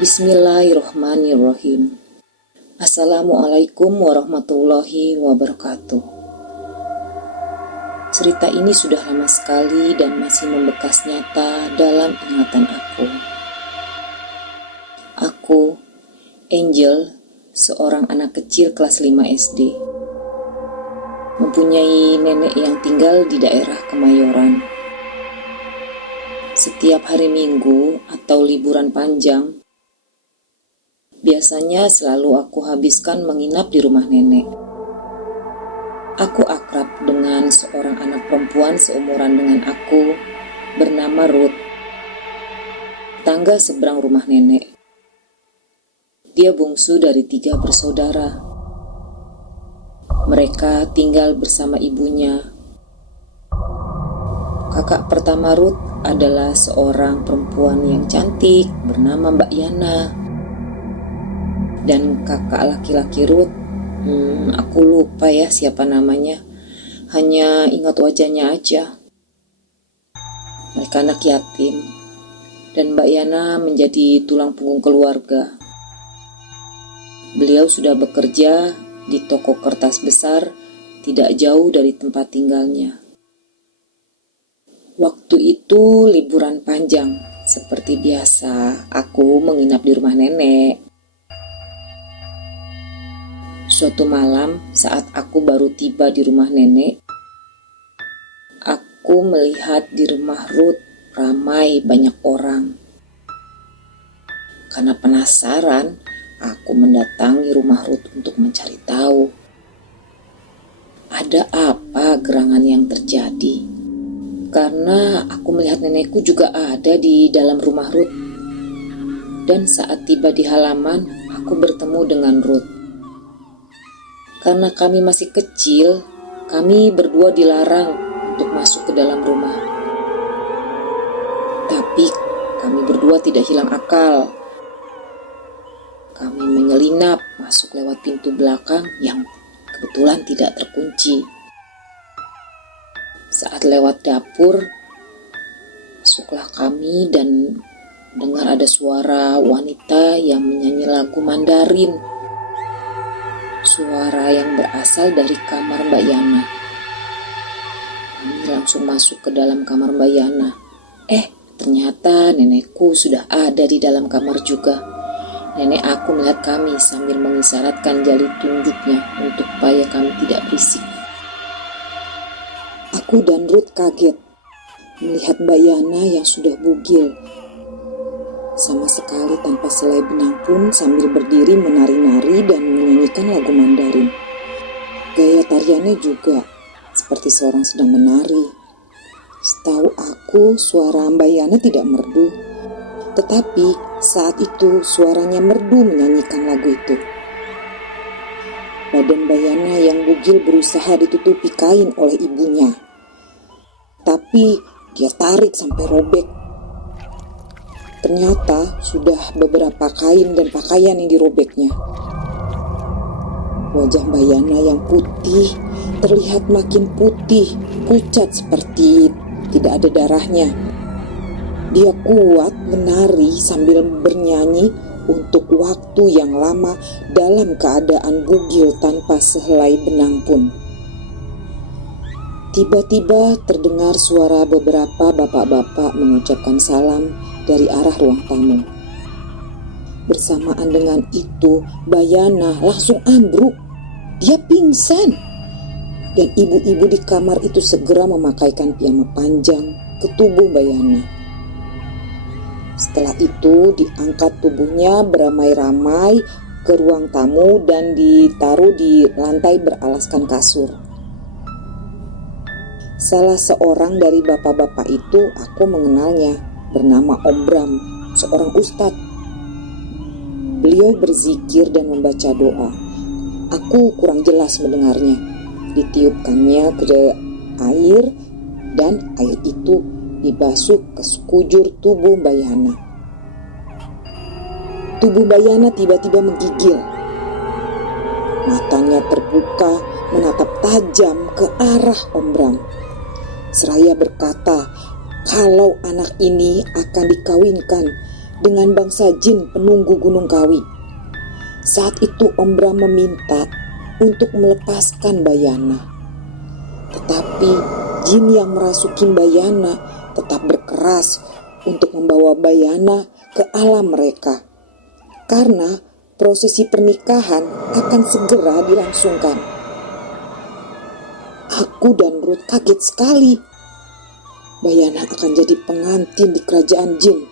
Bismillahirrahmanirrahim. Assalamualaikum warahmatullahi wabarakatuh. Cerita ini sudah lama sekali dan masih membekas nyata dalam ingatan aku. Aku, Angel, seorang anak kecil kelas 5 SD. Mempunyai nenek yang tinggal di daerah Kemayoran. Setiap hari Minggu atau liburan panjang, biasanya selalu aku habiskan menginap di rumah nenek. Aku akrab dengan seorang anak perempuan seumuran dengan aku bernama Ruth, tangga seberang rumah nenek. Dia bungsu dari 3 bersaudara. Mereka tinggal bersama ibunya. Kakak pertama Ruth adalah seorang perempuan yang cantik bernama Mbak Yana. Dan kakak laki-laki Ruth, aku lupa ya siapa namanya. Hanya ingat wajahnya aja. Mereka anak yatim. Dan Mbak Yana menjadi tulang punggung keluarga. Beliau sudah bekerja di toko kertas besar tidak jauh dari tempat tinggalnya. Waktu itu liburan panjang. Seperti biasa, aku menginap di rumah nenek. Suatu malam saat aku baru tiba di rumah nenek, aku melihat di rumah Ruth ramai banyak orang. Karena penasaran, aku mendatangi rumah Ruth untuk mencari tahu ada apa gerangan yang terjadi. Karena aku melihat nenekku juga ada di dalam rumah Ruth. Dan saat tiba di halaman, aku bertemu dengan Ruth. Karena kami masih kecil, kami berdua dilarang untuk masuk ke dalam rumah. Tapi kami berdua tidak hilang akal. Kami menyelinap masuk lewat pintu belakang yang kebetulan tidak terkunci. Saat lewat dapur, masuklah kami dan dengar ada suara wanita yang menyanyi lagu Mandarin. Suara yang berasal dari kamar Mbak Yana. Kami langsung masuk ke dalam kamar Mbak Yana. Ternyata nenekku sudah ada di dalam kamar juga. Nenek aku melihat kami sambil mengisyaratkan jari tunjuknya untuk supaya kami tidak berisik. Aku dan Ruth kaget melihat Mbak Yana yang sudah bugil. Sama sekali tanpa selai benang pun sambil berdiri menari-nari dan menyanyikan lagu Mandarin. Gaya tariannya juga seperti seorang sedang menari. Setahu aku suara Mbak Yana tidak merdu. Tetapi saat itu suaranya merdu menyanyikan lagu itu. Badan Mbak Yana yang bugil berusaha ditutupi kain oleh ibunya. Tapi dia tarik sampai robek. Ternyata sudah beberapa kain dan pakaian yang dirobeknya. Wajah Mbak Yana yang putih terlihat makin putih, pucat seperti tidak ada darahnya. Dia kuat menari sambil bernyanyi untuk waktu yang lama dalam keadaan bugil tanpa sehelai benang pun. Tiba-tiba terdengar suara beberapa bapak-bapak mengucapkan salam dari arah ruang tamu. Bersamaan dengan itu, Mbak Yana langsung ambruk. Dia pingsan. Dan ibu-ibu di kamar itu segera memakaikan piyama panjang ke tubuh Mbak Yana. Setelah itu diangkat tubuhnya beramai-ramai ke ruang tamu dan ditaruh di lantai beralaskan kasur. Salah seorang dari bapak-bapak itu aku mengenalnya, bernama Om Bram, seorang ustadz. Beliau berzikir dan membaca doa. Aku kurang jelas mendengarnya. Ditiupkannya ke air dan air itu dibasuh ke sekujur tubuh Mbak Yana. Tubuh Mbak Yana tiba-tiba menggigil. Matanya terbuka menatap tajam ke arah Om Bram. Seraya berkata, kalau anak ini akan dikawinkan dengan bangsa jin penunggu Gunung Kawi. Saat itu Om Bram meminta untuk melepaskan Mbak Yana. Tetapi jin yang merasuki Mbak Yana tetap berkeras untuk membawa Mbak Yana ke alam mereka. Karena prosesi pernikahan akan segera dilangsungkan. Aku dan Ruth kaget sekali. Mbak Yana akan jadi pengantin di kerajaan jin.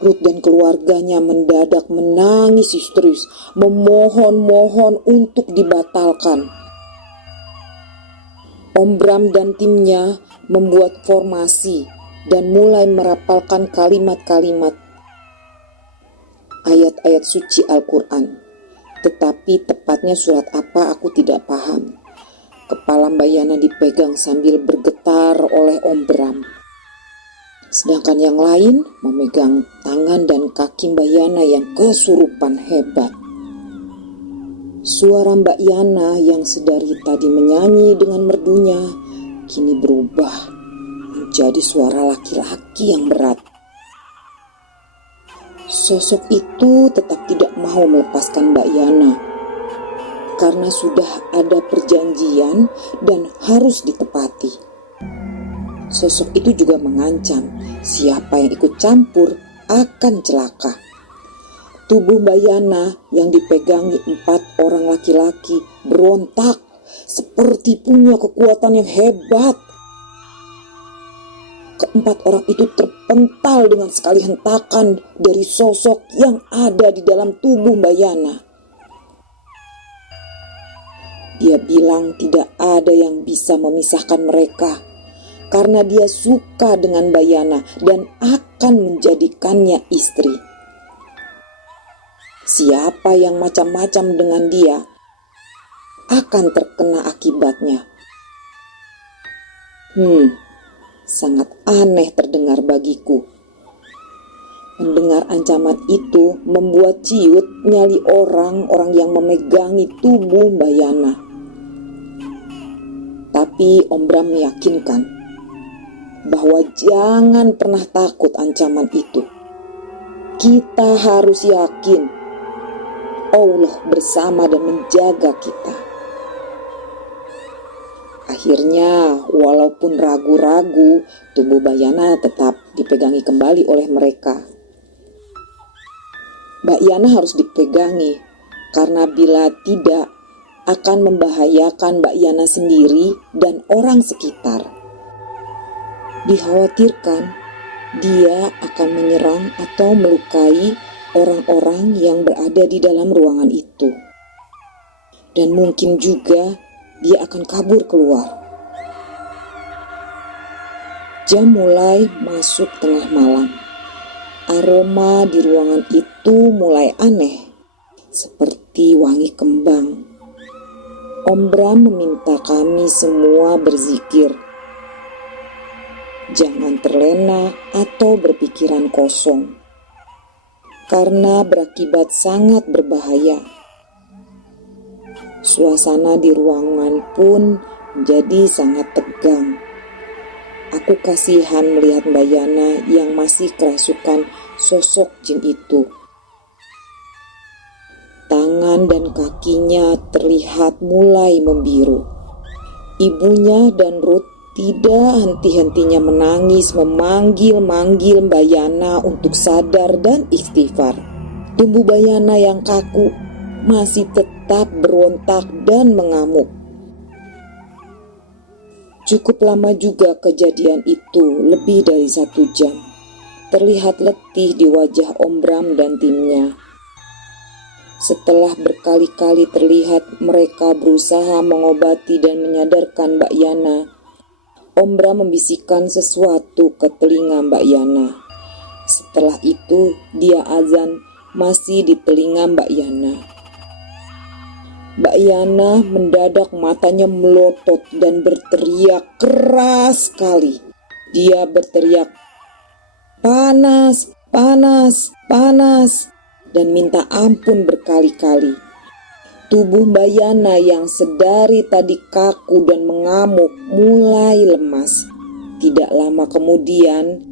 Ruth dan keluarganya mendadak menangis histeris, memohon-mohon untuk dibatalkan. Om Bram dan timnya membuat formasi dan mulai merapalkan kalimat-kalimat ayat-ayat suci Al-Quran. Tetapi tepatnya surat apa aku tidak paham. Kepala Mbak Yana dipegang sambil bergetar oleh Om Bram. Sedangkan yang lain memegang tangan dan kaki Mbak Yana yang kesurupan hebat. Suara Mbak Yana yang sedari tadi menyanyi dengan merdunya kini berubah menjadi suara laki-laki yang berat. Sosok itu tetap tidak mau melepaskan Mbak Yana karena sudah ada perjanjian dan harus ditepati. Sosok itu juga mengancam siapa yang ikut campur akan celaka. Tubuh Mbak Yana yang dipegangi 4 orang laki-laki berontak seperti punya kekuatan yang hebat. Keempat orang itu terpental dengan sekali hentakan dari sosok yang ada di dalam tubuh Mbak Yana. Dia bilang tidak ada yang bisa memisahkan mereka karena dia suka dengan Mbak Yana dan akan menjadikannya istri. Siapa yang macam-macam dengan dia akan terkena akibatnya. Sangat aneh terdengar bagiku. Mendengar ancaman itu membuat ciut nyali orang-orang yang memegangi tubuh Mbak Yana. Tapi Om Bram meyakinkan bahwa jangan pernah takut ancaman itu. Kita harus yakin Allah bersama dan menjaga kita. Akhirnya, walaupun ragu-ragu, tubuh Mbak Yana tetap dipegangi kembali oleh mereka. Mbak Yana harus dipegangi, karena bila tidak akan membahayakan Mbak Yana sendiri dan orang sekitar. Dikhawatirkan dia akan menyerang atau melukai orang-orang yang berada di dalam ruangan itu. Dan mungkin juga dia akan kabur keluar. Jam mulai masuk tengah malam. Aroma di ruangan itu mulai aneh, seperti wangi kembang. Om Bram meminta kami semua berzikir. Jangan terlena atau berpikiran kosong, karena berakibat sangat berbahaya. Suasana di ruangan pun menjadi sangat tegang. Aku kasihan melihat Mbak Yana yang masih kerasukan sosok jin itu. Tangan dan kakinya terlihat mulai membiru. Ibunya dan Ruth tidak henti-hentinya menangis memanggil-manggil Mbak Yana untuk sadar dan istighfar. Tubuh Mbak Yana yang kaku masih tetap berontak dan mengamuk. Cukup lama juga kejadian itu, lebih dari 1 jam. Terlihat letih di wajah Om Bram dan timnya. Setelah berkali-kali terlihat mereka berusaha mengobati dan menyadarkan Mbak Yana, Om Bram membisikkan sesuatu ke telinga Mbak Yana. Setelah itu dia azan masih di telinga Mbak Yana. Mbak Yana mendadak matanya melotot dan berteriak keras sekali. Dia berteriak, "Panas, panas, panas," dan minta ampun berkali-kali. Tubuh Mbak Yana yang sedari tadi kaku dan mengamuk mulai lemas. Tidak lama kemudian,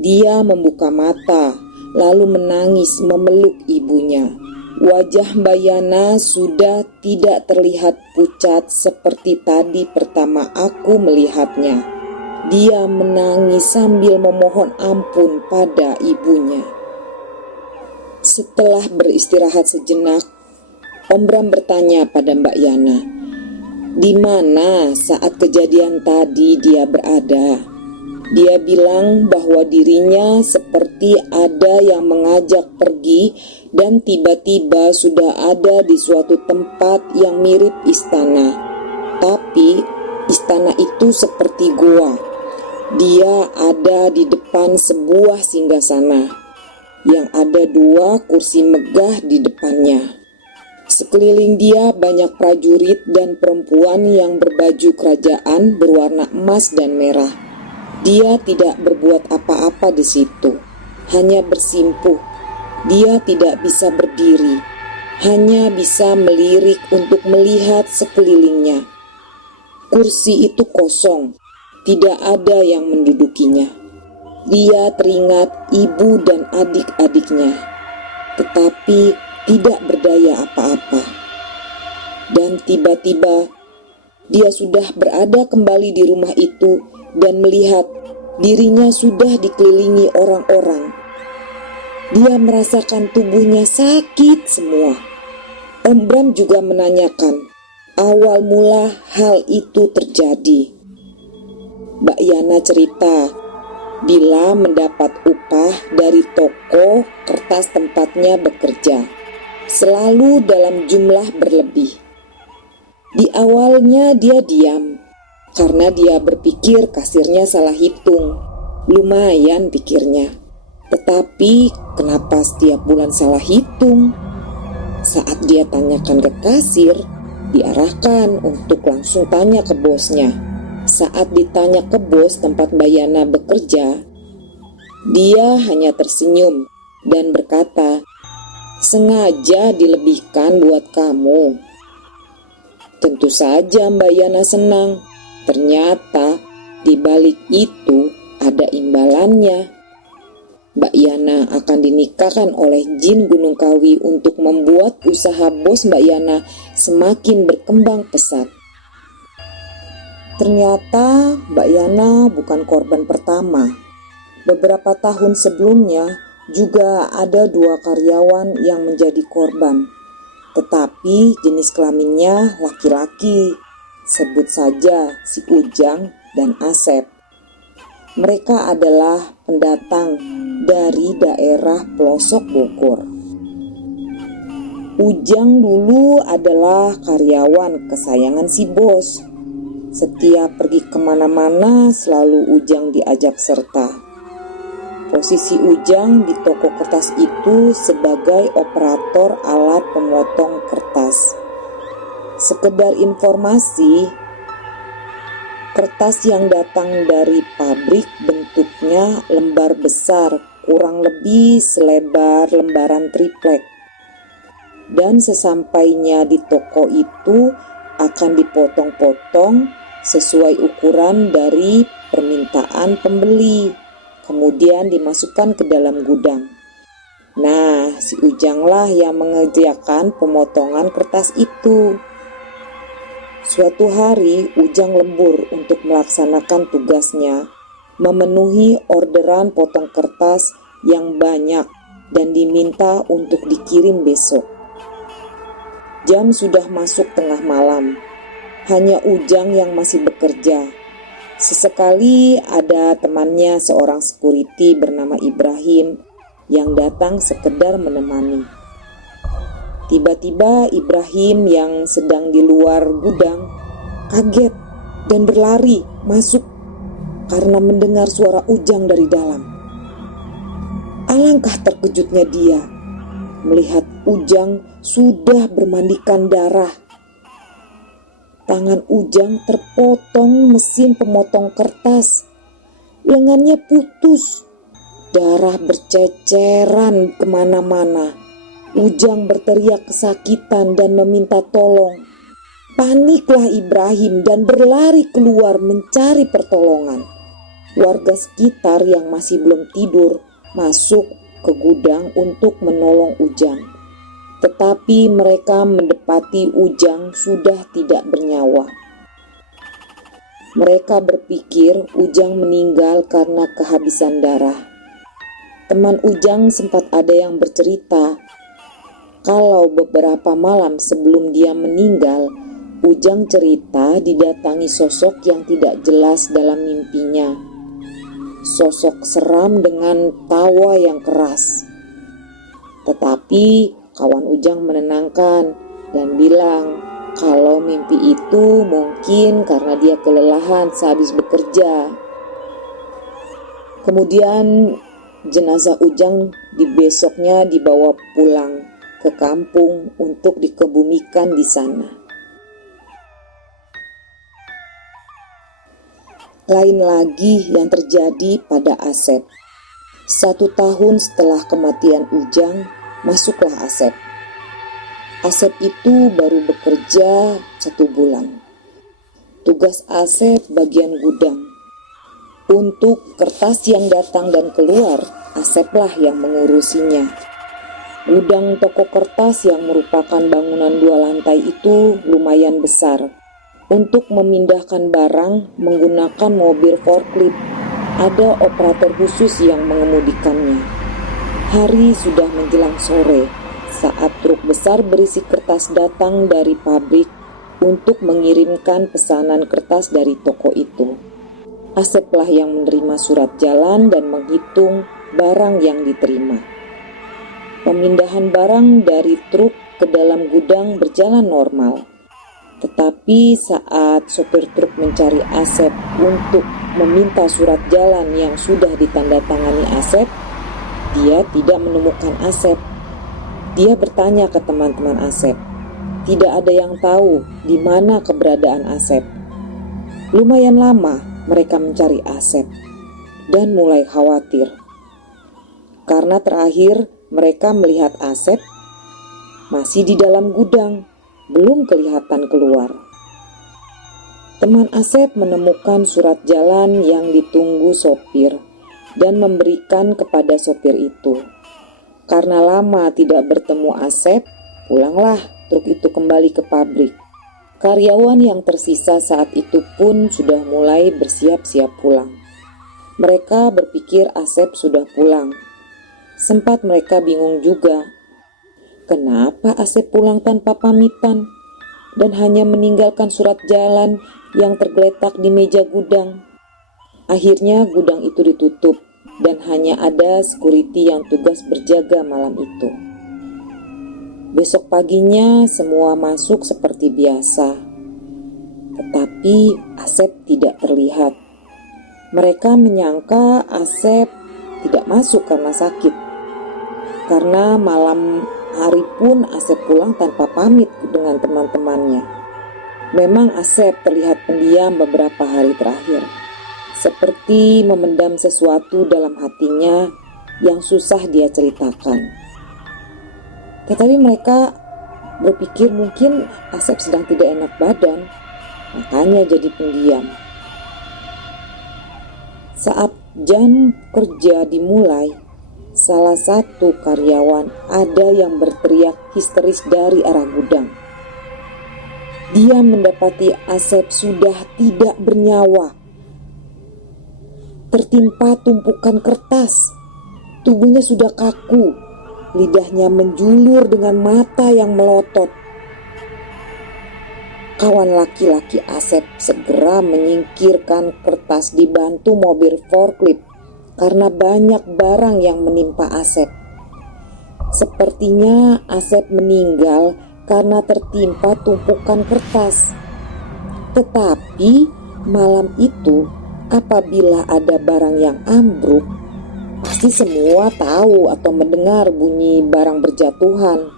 dia membuka mata, lalu menangis memeluk ibunya. Wajah Mbak Yana sudah tidak terlihat pucat seperti tadi pertama aku melihatnya. Dia menangis sambil memohon ampun pada ibunya. Setelah beristirahat sejenak, Om Bram bertanya pada Mbak Yana, di mana saat kejadian tadi dia berada. Dia bilang bahwa dirinya seperti ada yang mengajak pergi dan tiba-tiba sudah ada di suatu tempat yang mirip istana. Tapi istana itu seperti goa. Dia ada di depan sebuah singgasana yang ada 2 kursi megah di depannya. Sekeliling dia banyak prajurit dan perempuan yang berbaju kerajaan berwarna emas dan merah. Dia tidak berbuat apa-apa di situ, hanya bersimpuh. Dia tidak bisa berdiri, hanya bisa melirik untuk melihat sekelilingnya. Kursi itu kosong, tidak ada yang mendudukinya. Dia teringat ibu dan adik-adiknya, tetapi tidak berdaya apa-apa. Dan tiba-tiba dia sudah berada kembali di rumah itu dan melihat dirinya sudah dikelilingi orang-orang. Dia merasakan tubuhnya sakit semua. Om Bram juga menanyakan awal mula hal itu terjadi. Mbak Yana cerita bila mendapat upah dari toko kertas tempatnya bekerja, selalu dalam jumlah berlebih. Di awalnya dia diam, karena dia berpikir kasirnya salah hitung. Lumayan pikirnya. Tetapi kenapa setiap bulan salah hitung? Saat dia tanyakan ke kasir, diarahkan untuk langsung tanya ke bosnya. Saat ditanya ke bos tempat Mbak Yana bekerja, dia hanya tersenyum dan berkata, "Sengaja dilebihkan buat kamu." Tentu saja Mbak Yana senang. Ternyata di balik itu ada imbalannya. Mbak Yana akan dinikahkan oleh jin Gunung Kawi untuk membuat usaha bos Mbak Yana semakin berkembang pesat. Ternyata Mbak Yana bukan korban pertama. Beberapa tahun sebelumnya juga ada 2 karyawan yang menjadi korban. Tetapi jenis kelaminnya laki-laki. Sebut saja si Ujang dan Asep. Mereka adalah pendatang dari daerah pelosok Bogor. Ujang dulu adalah karyawan kesayangan si bos. Setiap pergi kemana-mana selalu Ujang diajak serta. Posisi Ujang di toko kertas itu sebagai operator alat pemotong kertas. Sekedar informasi, kertas yang datang dari pabrik bentuknya lembar besar, kurang lebih selebar lembaran triplek. Dan sesampainya di toko itu akan dipotong-potong sesuai ukuran dari permintaan pembeli, kemudian dimasukkan ke dalam gudang. Nah, si Ujanglah yang mengerjakan pemotongan kertas itu. Suatu hari Ujang lembur untuk melaksanakan tugasnya, memenuhi orderan potong kertas yang banyak dan diminta untuk dikirim besok. Jam sudah masuk tengah malam, hanya Ujang yang masih bekerja. Sesekali ada temannya seorang security bernama Ibrahim yang datang sekedar menemani. Tiba-tiba Ibrahim yang sedang di luar gudang kaget dan berlari masuk karena mendengar suara Ujang dari dalam. Alangkah terkejutnya dia melihat Ujang sudah bermandikan darah. Tangan Ujang terpotong mesin pemotong kertas. Lengannya putus. Darah berceceran kemana-mana. Ujang berteriak kesakitan dan meminta tolong. Paniklah Ibrahim dan berlari keluar mencari pertolongan. Warga sekitar yang masih belum tidur masuk ke gudang untuk menolong Ujang. Tetapi mereka mendapati Ujang sudah tidak bernyawa. Mereka berpikir Ujang meninggal karena kehabisan darah. Teman Ujang sempat ada yang bercerita kalau beberapa malam sebelum dia meninggal, Ujang cerita didatangi sosok yang tidak jelas dalam mimpinya. Sosok seram dengan tawa yang keras. Tetapi kawan Ujang menenangkan dan bilang kalau mimpi itu mungkin karena dia kelelahan sehabis bekerja. Kemudian jenazah Ujang besoknya dibawa pulang ke kampung untuk dikebumikan di sana. Lain lagi yang terjadi pada Asep. 1 tahun setelah kematian Ujang, masuklah Asep. Asep itu baru bekerja 1 bulan. Tugas Asep bagian gudang. Untuk kertas yang datang dan keluar, Aseplah yang mengurusinya. Gudang toko kertas yang merupakan bangunan 2 lantai itu lumayan besar. Untuk memindahkan barang menggunakan mobil forklift, ada operator khusus yang mengemudikannya. Hari sudah menjelang sore saat truk besar berisi kertas datang dari pabrik untuk mengirimkan pesanan kertas dari toko itu. Aseplah yang menerima surat jalan dan menghitung barang yang diterima. Pemindahan barang dari truk ke dalam gudang berjalan normal. Tetapi saat sopir truk mencari Asep untuk meminta surat jalan yang sudah ditandatangani Asep, dia tidak menemukan Asep. Dia bertanya ke teman-teman Asep. Tidak ada yang tahu di mana keberadaan Asep. Lumayan lama mereka mencari Asep dan mulai khawatir. Karena terakhir mereka melihat Asep masih di dalam gudang, belum kelihatan keluar. Teman Asep menemukan surat jalan yang ditunggu sopir dan memberikan kepada sopir itu. Karena lama tidak bertemu Asep, pulanglah truk itu kembali ke pabrik. Karyawan yang tersisa saat itu pun sudah mulai bersiap-siap pulang. Mereka berpikir Asep sudah pulang. Sempat mereka bingung juga. Kenapa Asep pulang tanpa pamitan dan hanya meninggalkan surat jalan yang tergeletak di meja gudang? Akhirnya gudang itu ditutup dan hanya ada security yang tugas berjaga malam itu. Besok paginya semua masuk seperti biasa. Tetapi Asep tidak terlihat. Mereka menyangka Asep tidak masuk karena sakit. Karena malam hari pun Asep pulang tanpa pamit dengan teman-temannya. Memang Asep terlihat pendiam beberapa hari terakhir, seperti memendam sesuatu dalam hatinya yang susah dia ceritakan. Tetapi mereka berpikir mungkin Asep sedang tidak enak badan, makanya jadi pendiam. Saat jam kerja dimulai, salah satu karyawan ada yang berteriak histeris dari arah gudang. Dia mendapati Asep sudah tidak bernyawa, tertimpa tumpukan kertas. Tubuhnya sudah kaku, lidahnya menjulur dengan mata yang melotot. Kawan laki-laki Asep segera menyingkirkan kertas dibantu mobil forklift karena banyak barang yang menimpa Asep. Sepertinya Asep meninggal karena tertimpa tumpukan kertas. Tetapi malam itu apabila ada barang yang ambruk, pasti semua tahu atau mendengar bunyi barang berjatuhan.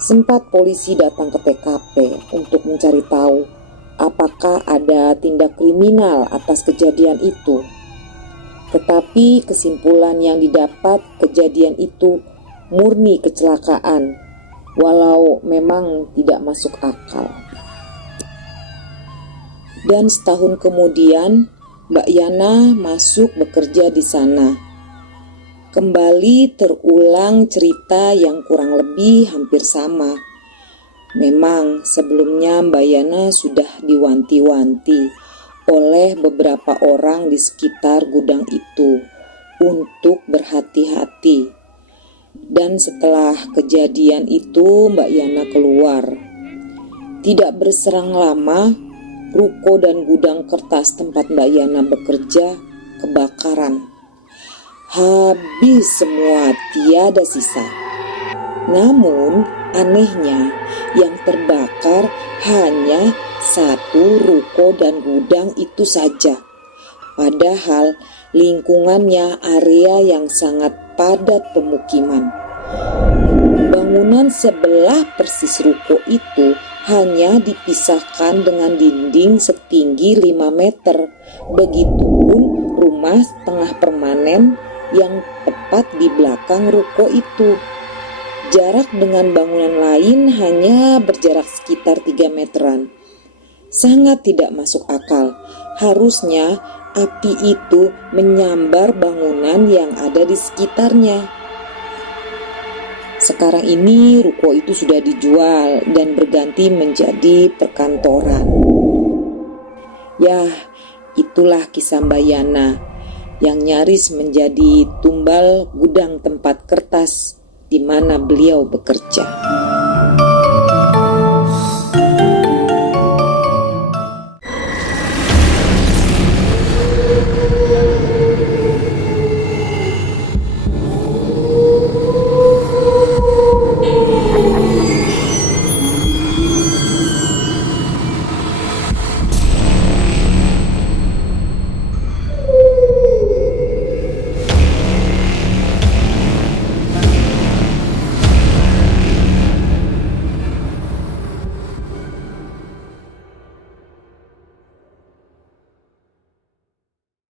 Sempat polisi datang ke TKP untuk mencari tahu apakah ada tindak kriminal atas kejadian itu. Tetapi kesimpulan yang didapat kejadian itu murni kecelakaan, walau memang tidak masuk akal. Dan setahun kemudian, Mbak Yana masuk bekerja di sana. Kembali terulang cerita yang kurang lebih hampir sama. Memang sebelumnya Mbak Yana sudah diwanti-wanti oleh beberapa orang di sekitar gudang itu untuk berhati-hati. Dan setelah kejadian itu Mbak Yana keluar. Tidak berserang lama, ruko dan gudang kertas tempat Mbak Yana bekerja kebakaran. Habis semua, tiada sisa. Namun anehnya yang terbakar hanya satu ruko dan gudang itu saja. Padahal lingkungannya area yang sangat padat pemukiman. Bangunan sebelah persis ruko itu hanya dipisahkan dengan dinding setinggi 5 meter. Begitupun rumah setengah permanen yang tepat di belakang ruko itu. Jarak dengan bangunan lain hanya berjarak sekitar 3 meteran. Sangat tidak masuk akal. Harusnya api itu menyambar bangunan yang ada di sekitarnya. Sekarang ini ruko itu sudah dijual dan berganti menjadi perkantoran. Yah, itulah kisah Mbak Yana yang nyaris menjadi tumbal gudang tempat kertas di mana beliau bekerja.